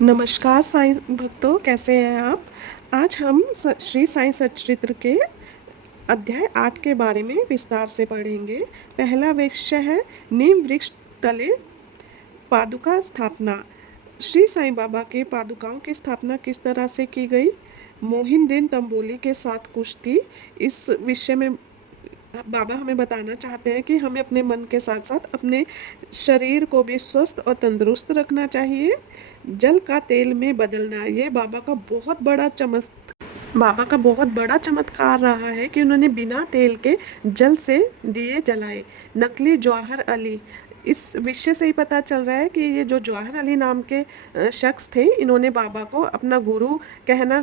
नमस्कार साईं भक्तों, कैसे हैं आप? आज हम श्री साईं सच्चरित्र के अध्याय 8 के बारे में विस्तार से पढ़ेंगे। पहला विषय है नीम वृक्ष तले पादुका स्थापना। श्री साईं बाबा के पादुकाओं की स्थापना किस तरह से की गई? मोहिन तंबोली के साथ कुश्ती। इस विषय में बाबा हमें बताना चाहते हैं कि हमें अपने मन के साथ साथ अपने शरीर को भी स्वस्थ और तंदुरुस्त रखना चाहिए। जल का तेल में बदलना, ये बाबा का बहुत बड़ा चमत्कार रहा है कि उन्होंने बिना तेल के जल से दिए जलाए। नकली जौहर अली, इस विषय से ही पता चल रहा है कि ये जो जौहर अली नाम के शख्स थे, इन्होंने बाबा को अपना गुरु कहना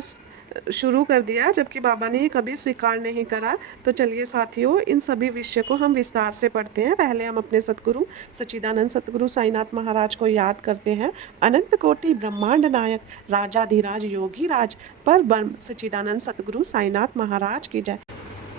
शुरू कर दिया, जबकि बाबा ने ये कभी स्वीकार नहीं करा। तो चलिए साथियों, इन सभी विषय को हम विस्तार से पढ़ते हैं। पहले हम अपने सतगुरु सच्चिदानंद सतगुरु साईनाथ महाराज को याद करते हैं। अनंत कोटि ब्रह्मांड नायक राजाधिराज योगी राज पर ब्रह्म सच्चिदानंद सतगुरु साईनाथ महाराज की जय।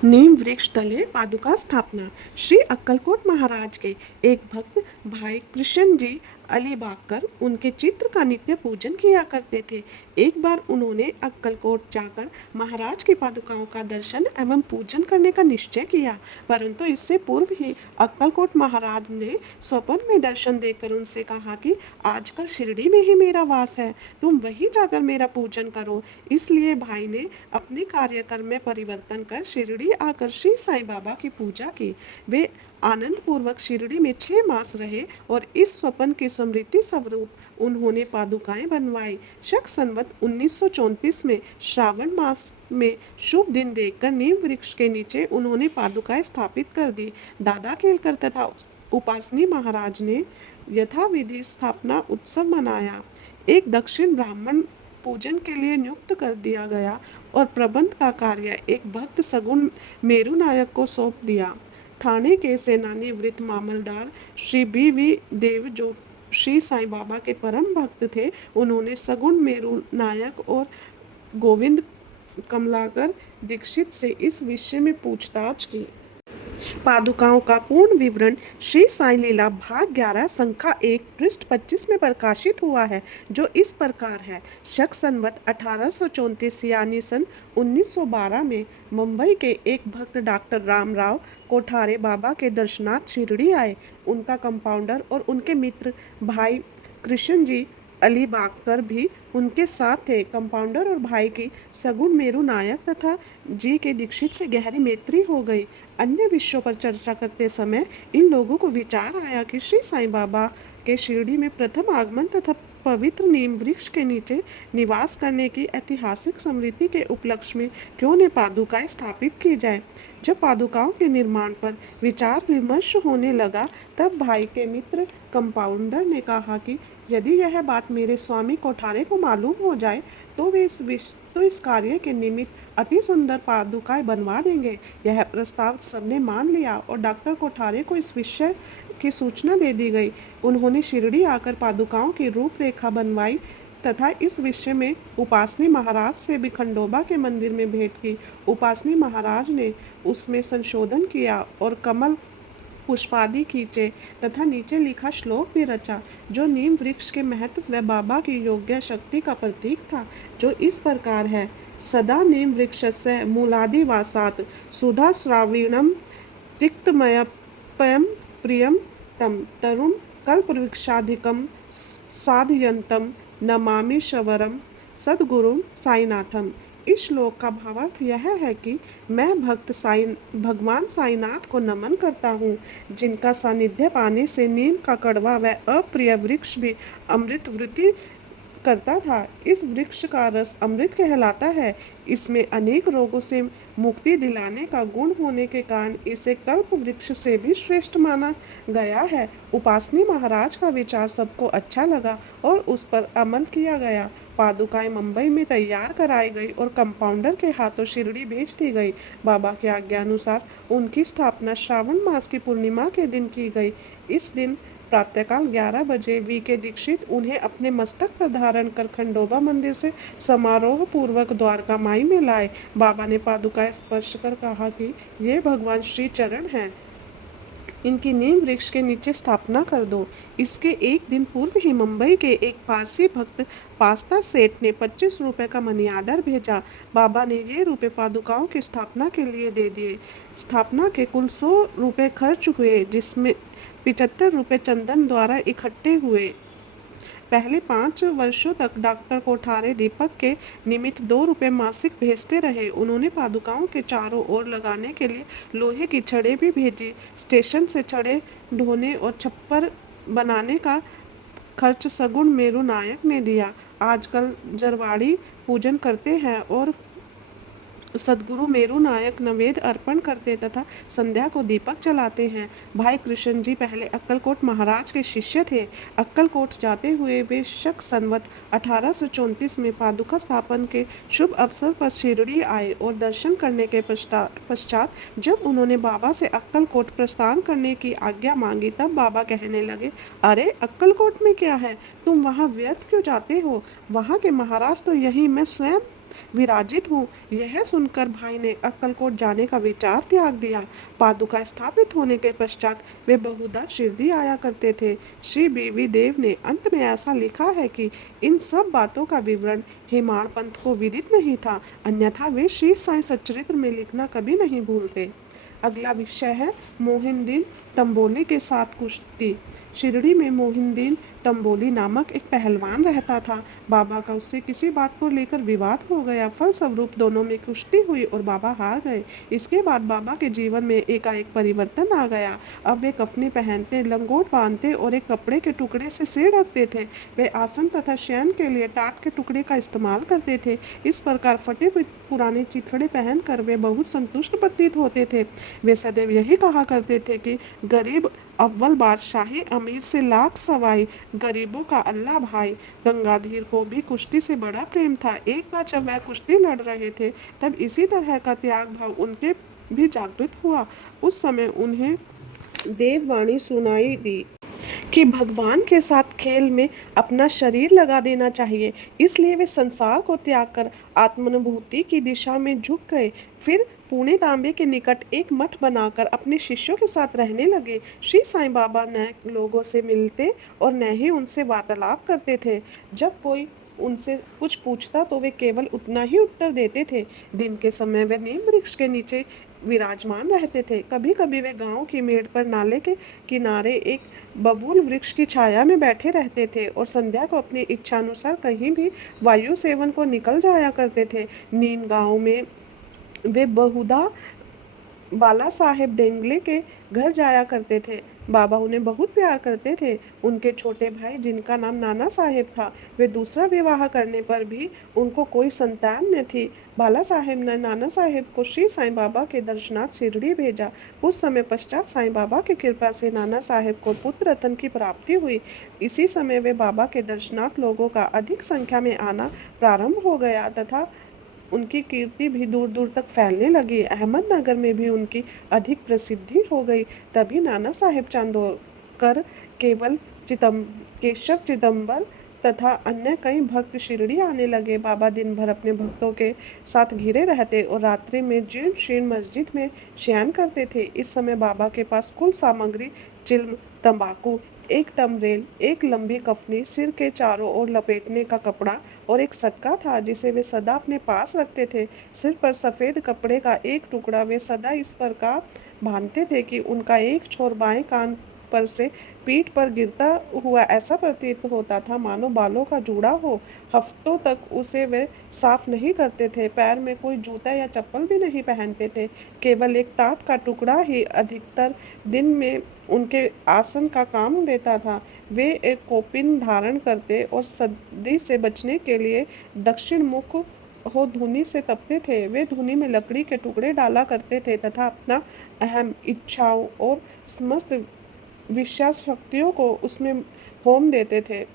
नीम वृक्ष तले पादुका स्थापना। श्री अक्कलकोट महाराज के एक भक्त भाई कृष्ण जी अलीबागकर उनके चित्र का नित्य पूजन किया करते थे। एक बार उन्होंने अक्कलकोट जाकर महाराज की पादुकाओं का दर्शन एवं पूजन करने का निश्चय किया, परंतु इससे पूर्व ही अक्कलकोट महाराज ने स्वप्न में दर्शन देकर उनसे कहा कि आजकल शिरडी में ही मेरा वास है, तुम वहीं जाकर मेरा पूजन करो। इसलिए भाई ने अपने कार्यक्रम में परिवर्तन कर शिरडी आकर श्री साईं बाबा की पूजा की। वे आनंद पूर्वक शिरडी में 6 मास रहे और इस स्वप्न की स्मृति स्वरूप उन्होंने पादुकाएं बनवाई। शक संवत 1934 में श्रावण मास में शुभ दिन देखकर नीम वृक्ष के नीचे उन्होंने पादुकाएं स्थापित कर दी। दादा केलकर तथा उपासनी महाराज ने यथाविधि स्थापना उत्सव मनाया। एक दक्षिण ब्राह्मण पूजन के लिए नियुक्त कर दिया गया और प्रबंध का कार्य एक भक्त सगुण मेरू नायक को सौंप दिया। ठाणे के सेनानी वृत्त मामलदार श्री बी देव, जो श्री साईं बाबा के परम भक्त थे, उन्होंने सगुण मेरू नायक और गोविंद कमलाकर दीक्षित से इस विषय में पूछताछ की। पादुकाओं का पूर्ण विवरण श्री साईं लीला भाग 11 संख्या 1 पृष्ठ 25 में प्रकाशित हुआ है, जो इस प्रकार है। शक संवत 1834 यानी सन 1912 में मुंबई के एक भक्त डॉक्टर रामराव कोठारे बाबा के दर्शनार्थ शिरडी आए। उनका कंपाउंडर और उनके मित्र भाई कृष्ण जी अलीबागकर भी उनके साथ थे। कंपाउंडर और भाई की सगुण मेरू नायक तथा जी के दीक्षित से गहरी मैत्री हो गई। अन्य विषयों पर चर्चा करते समय इन लोगों को विचार आया कि श्री साईं बाबा के शिरडी में प्रथम आगमन तथा पवित्र नीम वृक्ष के नीचे निवास करने की ऐतिहासिक स्मृति के उपलक्ष्य में क्यों न पादुकाएं स्थापित की जाए। जब पादुकाओं के निर्माण पर विचार विमर्श होने लगा, तब भाई के मित्र कंपाउंडर ने कहा कि यदि यह बात मेरे स्वामी कोठारे को मालूम हो जाए तो वे इस कार्य के निमित्त अति सुंदर पादुकाएं बनवा देंगे। यह प्रस्ताव सबने मान लिया और डॉक्टर कोठारे को इस विषय की सूचना दे दी गई। उन्होंने शिरडी आकर पादुकाओं की रूपरेखा बनवाई तथा इस विषय में उपासनी महाराज से भी खंडोबा के मंदिर में भेंट की। उपासनी महाराज ने उसमें संशोधन किया और कमल पुष्पादि खींचे तथा नीचे लिखा श्लोक भी रचा, जो नीम वृक्ष के महत्व व बाबा की योग्य शक्ति का प्रतीक था, जो इस प्रकार है। सदा नीम वृक्षस्य मूलादिवासात् सुधा श्रावीणम तिक्तमयपयम प्रियम तम तरुण कल्पवृक्षाधिकम साधयंतम नमामि शवरम सद्गुरुम साईनाथम। इस श्लोक का भावार्थ यह है कि मैं भगवान साईनाथ को नमन करता हूँ, जिनका सानिध्य पाने से नीम का कड़वा व अप्रिय वृक्ष भी अमृत वृत्ति करता था। इस वृक्ष का रस अमृत कहलाता है। इसमें अनेक रोगों से मुक्ति दिलाने का गुण होने के कारण इसे कल्प वृक्ष से भी श्रेष्ठ माना गया है। उपासनी महाराज का विचार सबको अच्छा लगा और उस पर अमल किया गया। पादुकाएं मुंबई में तैयार कराई गई और कंपाउंडर के हाथों शिरडी भेज दी गई। बाबा के आज्ञानुसार उनकी स्थापना श्रावण मास की पूर्णिमा के दिन की गई। इस दिन प्रातःकाल 11 बजे वी के दीक्षित उन्हें अपने मस्तक पर धारण कर खंडोबा मंदिर से समारोह पूर्वक द्वारका माई में लाए। बाबा ने पादुकाएं स्पर्श कर कहा कि ये भगवान श्री चरण हैं। इनकी नीम वृक्ष के नीचे स्थापना कर दो। इसके एक दिन पूर्व ही मुंबई के एक पारसी भक्त पास्ता सेठ ने 25 रुपए का मनी आर्डर भेजा। बाबा ने ये रुपए पादुकाओं की स्थापना के लिए दे दिए। स्थापना के कुल 100 रुपए खर्च हुए, जिसमें 75 रुपए चंदन द्वारा इकट्ठे हुए। पहले 5 वर्षों तक डॉक्टर कोठारे दीपक के निमित्त 2 रुपए मासिक भेजते रहे। उन्होंने पादुकाओं के चारों ओर लगाने के लिए लोहे की छड़ें भी भेजी। स्टेशन से छड़ें ढोने और छप्पर बनाने का खर्च सगुण मेरू नायक ने दिया। आजकल जरवाड़ी पूजन करते हैं और सदगुरु मेरू नायक नवेद अर्पण करते तथा संध्या को दीपक जलाते हैं। भाई कृष्ण जी पहले अक्कलकोट महाराज के शिष्य थे। अक्कलकोट जाते हुए वे शक संवत 1834 में पादुका स्थापन के शुभ अवसर पर शिरडी आए और दर्शन करने के पश्चात जब उन्होंने बाबा से अक्कलकोट प्रस्थान करने की आज्ञा मांगी, तब बाबा कहने लगे, अरे अक्कलकोट में क्या है, तुम वहाँ व्यर्थ क्यों जाते हो? वहाँ के महाराज तो यही मैं स्वयं विराजित हूँ। यह सुनकर भाई ने अक्कलकोट जाने का विचार त्याग दिया। पादुका स्थापित होने के पश्चात वे बहुधा शिरडी आया करते थे। श्री बीवी देव ने अंत में ऐसा लिखा है कि इन सब बातों का विवरण हेमाड़ पंथ को विदित नहीं था, अन्यथा वे श्री साईं सच्चरित्र में लिखना कभी नहीं भूलते। अगला विषय है मोहिउद्दीन तंबोली के साथ कुश्ती। शिरडी में मोहिउद्दीन तंबोली नामक एक पहलवान रहता था। बाबा का उससे किसी बात को लेकर विवाद हो गया। फलस्वरूप दोनों में कुश्ती हुई और बाबा हार गए। इसके बाद बाबा के जीवन में एकाएक परिवर्तन आ गया। अब वे कफनी पहनते, लंगोट बांधते और एक कपड़े के टुकड़े से सिर ढकते थे। वे आसन तथा शयन के लिए टाट के टुकड़े का इस्तेमाल करते थे। इस प्रकार फटे पुराने चिथड़े पहनकर वे बहुत संतुष्ट प्रतीत होते थे। वे सदैव यही कहा करते थे कि गरीब अव्वल बादशाही, अमीर से लाख सवाई, गरीबों का अल्लाह भाई। गंगाधर को भी कुश्ती से बड़ा प्रेम था। एक बार जब वह कुश्ती लड़ रहे थे, तब इसी तरह का त्याग भाव उनके भी जागृत हुआ। उस समय उन्हें देववाणी सुनाई दी कि भगवान के साथ खेल में अपना शरीर लगा देना चाहिए। इसलिए वे संसार को त्याग कर आत्मानुभूति की दिशा में झुक गए। फिर पुणे तांबे के निकट एक मठ बनाकर अपने शिष्यों के साथ रहने लगे। श्री साईं बाबा न लोगों से मिलते और न ही उनसे वार्तालाप करते थे। जब कोई उनसे कुछ पूछता तो वे केवल उतना ही उत्तर देते थे। दिन के समय वे नीम वृक्ष के नीचे विराजमान रहते थे। कभी कभी वे गांव की मेड़ पर नाले के किनारे एक बबूल वृक्ष की छाया में बैठे रहते थे और संध्या को अपनी इच्छानुसार कहीं भी वायु सेवन को निकल जाया करते थे। नीम गांव में वे बहुधा बाला साहेब डेंगले के घर जाया करते थे। बाबा उन्हें बहुत प्यार करते थे। उनके छोटे भाई, जिनका नाम नाना साहेब था, वे दूसरा विवाह करने पर भी उनको कोई संतान न थी। बाला साहेब ने नाना साहेब को श्री साईं बाबा के दर्शनार्थ शिरडी भेजा। कुछ समय पश्चात साईं बाबा की कृपा से नाना साहेब को पुत्र रत्न की प्राप्ति हुई। इसी समय वे बाबा के दर्शनार्थ लोगों का अधिक संख्या में आना प्रारंभ हो गया तथा उनकी कीर्ति भी दूर दूर तक फैलने लगी। अहमदनगर में भी उनकी अधिक प्रसिद्धि हो गई। तभी नाना साहेब चांदोरकर, केशव चिदम्बर तथा अन्य कई भक्त शिरडी आने लगे। बाबा दिन भर अपने भक्तों के साथ घिरे रहते और रात्रि में जीर्ण शीर्ण मस्जिद में शयन करते थे। इस समय बाबा के पास कुल सामग्री चिल्म, तंबाकू, एक टमरेल, एक लंबी कफनी, सिर के चारों ओर लपेटने का कपड़ा और एक सक्का था, जिसे वे सदा अपने पास रखते थे। सिर पर सफ़ेद कपड़े का एक टुकड़ा वे सदा इस प्रकार बांधते थे कि उनका एक छोर बाएं कान पर से पीठ पर गिरता हुआ ऐसा प्रतीत होता था मानो बालों का जूड़ा हो। हफ्तों तक उसे वे साफ नहीं करते थे। पैर में कोई जूता या चप्पल भी नहीं पहनते थे। केवल एक टाट का टुकड़ा ही अधिकतर दिन में उनके आसन का काम देता था। वे एक कोपिन धारण करते और सर्दी से बचने के लिए दक्षिण मुख हो धुनी से तपते थे। वे धुनी में लकड़ी के टुकड़े डाला करते थे तथा अपना अहम, इच्छाओं और समस्त विषया शक्तियों को उसमें होम देते थे।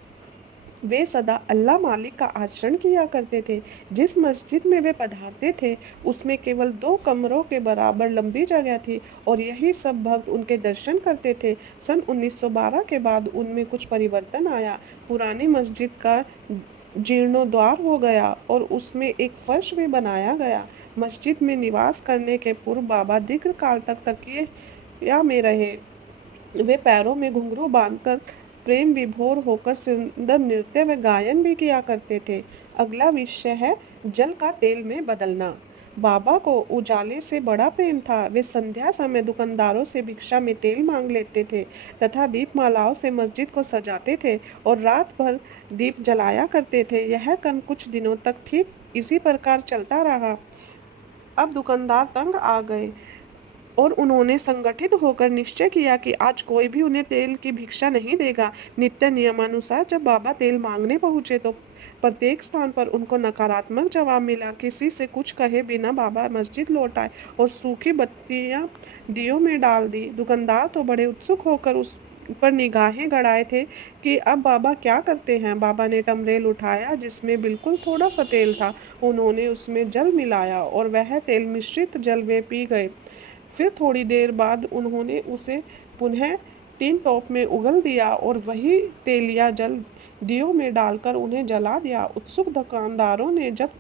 वे सदा अल्लाह मालिक का आचरण किया करते थे। जिस मस्जिद में वे पधारते थे, उसमें केवल 2 कमरों के बराबर लंबी जगह थी और यही सब भक्त उनके दर्शन करते थे। सन 1912 के बाद उनमें कुछ परिवर्तन आया। पुरानी मस्जिद का जीर्णोद्धार हो गया और उसमें एक फर्श भी बनाया गया। मस्जिद में निवास करने के पूर्व बाबा दीर्घ काल तक तकिया में रहे। वे पैरों में घुंघरू बांधकर प्रेम विभोर होकर सुंदर नृत्य व गायन भी किया करते थे। अगला विषय है जल का तेल में बदलना। बाबा को उजाले से बड़ा प्रेम था। वे संध्या समय दुकानदारों से भिक्षा में तेल मांग लेते थे तथा दीपमालाओं से मस्जिद को सजाते थे और रात भर दीप जलाया करते थे। यह क्रम कुछ दिनों तक ठीक इसी प्रकार चलता रहा। अब दुकानदार तंग आ गए और उन्होंने संगठित होकर निश्चय किया कि आज कोई भी उन्हें तेल की भिक्षा नहीं देगा। नित्य नियमानुसार जब बाबा तेल मांगने पहुंचे तो प्रत्येक स्थान पर उनको नकारात्मक जवाब मिला। किसी से कुछ कहे बिना बाबा मस्जिद लौट आए और सूखी बत्तियां दियों में डाल दी। दुकानदार तो बड़े उत्सुक होकर उस पर निगाहें गड़ाए थे कि अब बाबा क्या करते हैं। बाबा ने टमरेल उठाया जिसमें बिल्कुल थोड़ा सा तेल था। उन्होंने उसमें जल मिलाया और वह तेल मिश्रित जल वे पी गए। फिर थोड़ी देर बाद उन्होंने उसे पुनः टीन टॉप में उगल दिया और वही तेलिया जल दियों में डालकर उन्हें जला दिया। उत्सुक दुकानदारों ने जब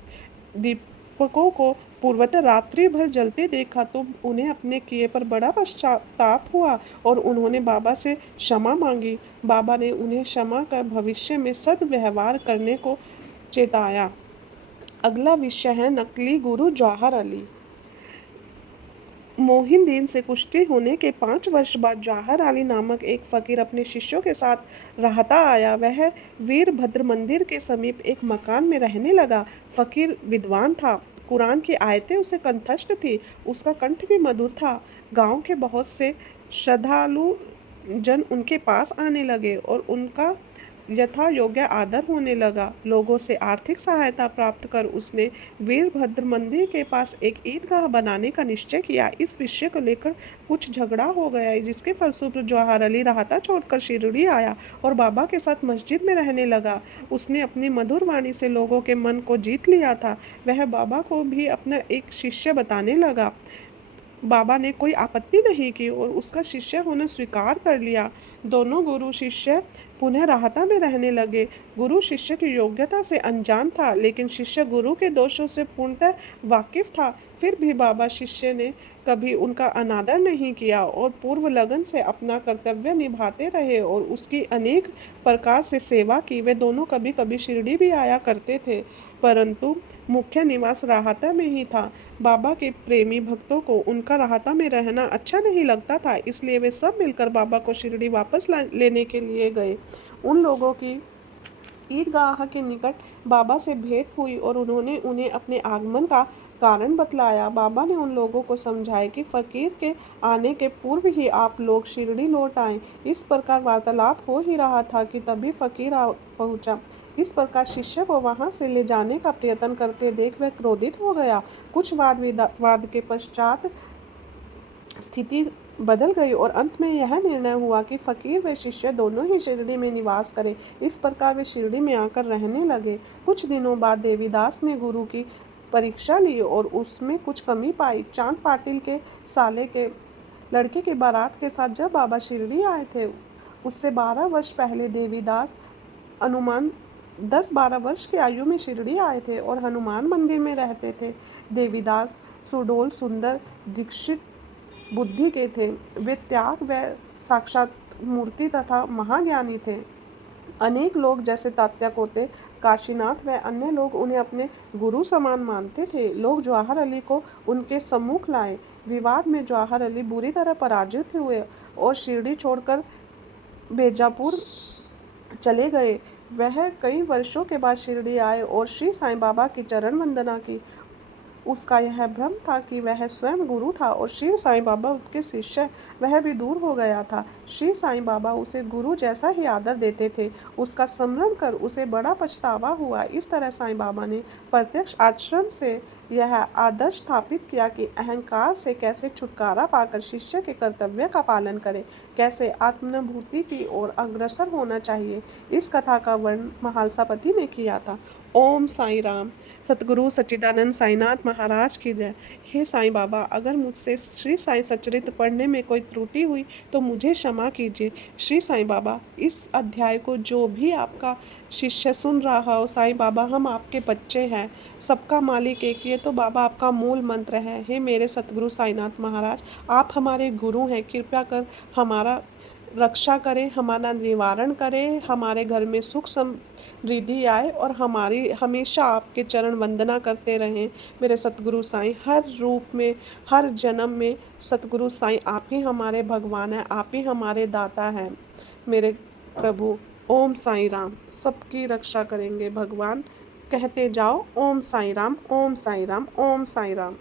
दीपकों को पूर्वतः रात्रि भर जलते देखा तो उन्हें अपने किए पर बड़ा पश्चाताप हुआ और उन्होंने बाबा से क्षमा मांगी। बाबा ने उन्हें क्षमा कर भविष्य में सद्व्यवहार करने को चेताया। अगला विषय है नकली गुरु जौहर अली। मोहिउद्दीन से कुश्ती होने के 5 वर्ष बाद जौहर अली नामक एक फकीर अपने शिष्यों के साथ रहता आया। वह वीरभद्र मंदिर के समीप एक मकान में रहने लगा। फकीर विद्वान था। कुरान की आयतें उसे कंठस्थ थी। उसका कंठ भी मधुर था। गांव के बहुत से श्रद्धालु जन उनके पास आने लगे और उनका यथा योग्य आदर होने लगा। लोगों से आर्थिक सहायता प्राप्त कर उसने वीरभद्र मंदिर के पास एक ईदगाह बनाने का निश्चय किया। इस विषय को लेकर कुछ झगड़ा हो गया जिसके फलस्वरूप जौहर अली राहता छोड़कर शिरडी आया और बाबा के साथ मस्जिद में रहने लगा। उसने अपनी मधुर वाणी से लोगों के मन को जीत लिया था। वह बाबा को भी अपना एक शिष्य बताने लगा। बाबा ने कोई आपत्ति नहीं की और उसका शिष्य होना स्वीकार कर लिया। दोनों गुरु शिष्य पुनः राहता में रहने लगे। गुरु शिष्य की योग्यता से अनजान था लेकिन शिष्य गुरु के दोषों से पूर्णतः वाकिफ था। फिर भी बाबा शिष्य ने कभी उनका अनादर नहीं किया और पूर्व लगन से अपना कर्तव्य निभाते रहे और उसकी अनेक प्रकार से सेवा की। वे दोनों कभी कभी शिरडी भी आया करते थे परंतु मुख्य निवास राहता में ही था। बाबा के प्रेमी भक्तों को उनका राहता में रहना अच्छा नहीं लगता था, इसलिए वे सब मिलकर बाबा को शिरडी वापस लेने के लिए गए। उन लोगों की ईदगाह के निकट बाबा से भेंट हुई और उन्होंने उन्हें अपने आगमन का कारण बतलाया। बाबा ने उन लोगों को समझाया कि फकीर के आने के पूर्व ही आप लोग शिरडी लौट आए। इस प्रकार वार्तालाप हो ही रहा था कि तभी फकीर आ पहुंचा। इस प्रकार शिष्य को वहां से ले जाने का प्रयत्न करते देख वह क्रोधित हो गया। कुछ वाद विवाद के पश्चात स्थिति बदल गई और अंत में यह निर्णय हुआ कि फकीर व शिष्य दोनों ही शिरडी में निवास करें। इस प्रकार वे शिरडी में आकर रहने लगे। कुछ दिनों बाद देवीदास ने गुरु की परीक्षा ली और उसमें कुछ कमी पाई। चांद पाटिल के साले के लड़के की बारात के साथ जब बाबा शिरडी आए थे उससे 12 वर्ष पहले देवीदास अनुमान 10-12 वर्ष की आयु में शिरडी आए थे और हनुमान मंदिर में रहते थे। देवीदास सुडोल सुंदर दीक्षित बुद्धि के थे। वे त्याग व साक्षात मूर्ति तथा महाज्ञानी थे। अनेक लोग जैसे तात्या कोते, काशीनाथ व अन्य लोग उन्हें अपने गुरु समान मानते थे। लोग जौहर अली को उनके सम्मुख लाए। विवाद में जौहर अली बुरी तरह पराजित हुए और शिरडी छोड़कर बेजापुर चले गए। वह कई वर्षों के बाद शिरडी आए और श्री साईं बाबा की चरण वंदना की। उसका यह भ्रम था कि वह स्वयं गुरु था और श्री साईं बाबा उसके शिष्य, वह भी दूर हो गया था। श्री साईं बाबा उसे गुरु जैसा ही आदर देते थे। उसका स्मरण कर उसे बड़ा पछतावा हुआ। इस तरह साईं बाबा ने प्रत्यक्ष आचरण से यह आदर्श स्थापित किया कि अहंकार से कैसे छुटकारा पाकर शिष्य के कर्तव्य का पालन करे, कैसे आत्मानुभूति की ओर अग्रसर होना चाहिए। इस कथा का वर्णन महालसापति ने किया था। ओम साईं राम। सतगुरु सच्चिदानंद साईनाथ महाराज की जय। हे साईं बाबा, अगर मुझसे श्री साईं सच्चरित्र पढ़ने में कोई त्रुटि हुई तो मुझे क्षमा कीजिए। श्री साईं बाबा, इस अध्याय को जो भी आपका शिष्य सुन रहा हो, साईं बाबा हम आपके बच्चे हैं, सबका मालिक एक, ये तो बाबा आपका मूल मंत्र है। हे मेरे सतगुरु साईनाथ महाराज, आप हमारे गुरु हैं, कृपया कर हमारा रक्षा करें, हमारा निवारण करें, हमारे घर में सुख समृद्धि आए और हमारी हमेशा आपके चरण वंदना करते रहें। मेरे सतगुरु साईं, हर रूप में, हर जन्म में सतगुरु साईं आप ही हमारे भगवान हैं, आप ही हमारे दाता हैं। मेरे प्रभु, ओम साईं राम। सबकी रक्षा करेंगे भगवान। कहते जाओ, ओम साईं राम, ओम साईं राम, ओम साईं राम।